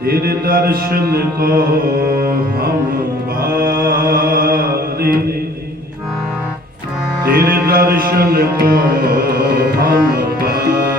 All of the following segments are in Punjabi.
ਤੇਰੇ ਦਰਸ਼ਨ ਕੋ ਹਮ ਬਾਰੇ। ਤੇਰੇ ਦਰਸ਼ਨ ਕੋ ਹਮ ਬਾਰੇ।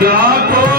Yeah,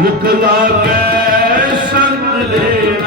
ਮੁਖ ਲਾਗੇ ਸੰਤ ਲੈਨਾਰੇ